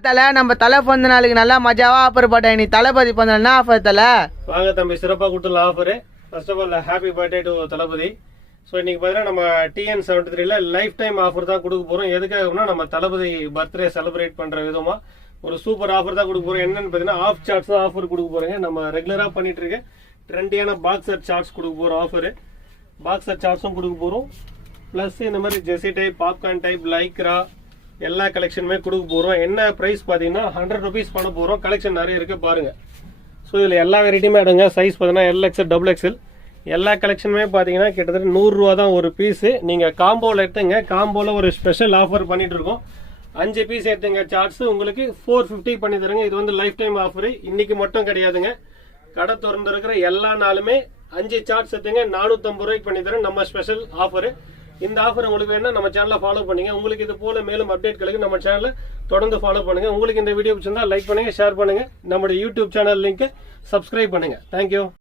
தலை நம்ம தலை பிறந்த நாளுக்கு நல்லா மஜாவா ஆஃபர் போட்டேன். நீ தளபதி பிறந்த என்ன ஆஃபர் தலை? வாங்க தம்பி, சிறப்பாக கொடுத்துடலாம் offer. First of all happy birthday to Thalapathy. So இன்னைக்கு பார்த்தீங்கன்னா நம்ம TN73ல லைஃப் டைம் ஆஃபர் தான் கொடுக்க போகிறோம். எதுக்காகனா நம்ம தளபதி பர்த்டே செலிப்ரேட் பண்ணுற விதமாக ஒரு சூப்பர் ஆஃபர் தான் கொடுக்க போகிறோம். என்னன்னு பார்த்தீங்கன்னா ஆஃப் சார்ட்ஸ் தான் ஆஃபர் கொடுக்க போகிறேங்க. நம்ம ரெகுலராக பண்ணிட்டு இருக்க ட்ரெண்டியான பாக்ஸர் சார்ட்ஸ் கொடுக்க போகிறோம். ஆஃபரு பாக்ஸர் சார்ட்ஸும் கொடுக்க போகிறோம். ப்ளஸ் இந்த மாதிரி Jersey type, popcorn type, Lycra எல்லா கலெக்ஷனுமே கொடுக்க போகிறோம். என்ன ப்ரைஸ் பார்த்தீங்கன்னா 100 ருபீஸ் பண்ண போகிறோம். கலெக்ஷன் நிறைய இருக்குது பாருங்கள். ஸோ இதில் எல்லா வெரைட்டியுமே எடுங்க. சைஸ் பார்த்தீங்கன்னா LXL, XXL எல்லா கலெக்ஷனுமே பார்த்தீங்கன்னா கிட்டத்தட்ட 100 ரூபா தான் ஒரு பீஸு. நீங்கள் காம்போவில் எடுத்துங்க. காம்போவில் ஒரு ஸ்பெஷல் ஆஃபர் பண்ணிட்டு இருக்கோம். 5 பீஸ் எடுத்துங்க சார்ட்ஸ் உங்களுக்கு 450 பண்ணி தருங்க. இது வந்து லைஃப் டைம் ஆஃபரு, இன்னைக்கு மட்டும் கிடையாதுங்க. கடை திறந்துருக்கிற எல்லா நாளுமே 5 சார்ட்ஸ் எடுத்துங்க 450 ரூபாய்க்கு பண்ணி தரேன். நம்ம ஸ்பெஷல் ஆஃபரு. இந்த ஆஃபர் உங்களுக்கு வேணா நம்ம சேனலை ஃபாலோ பண்ணுங்க. உங்களுக்கு இது போல மேலும் அப்டேட்களுக்கு நம்ம சேனலை தொடர்ந்து ஃபாலோ பண்ணுங்க. உங்களுக்கு இந்த வீடியோ பிடிச்சிருந்தா லைக் பண்ணுங்க, ஷேர் பண்ணுங்க. நம்மளுடைய யூடியூப் சேனல் லிங்க் சப்ஸ்கிரைப் பண்ணுங்க. தேங்க்யூ.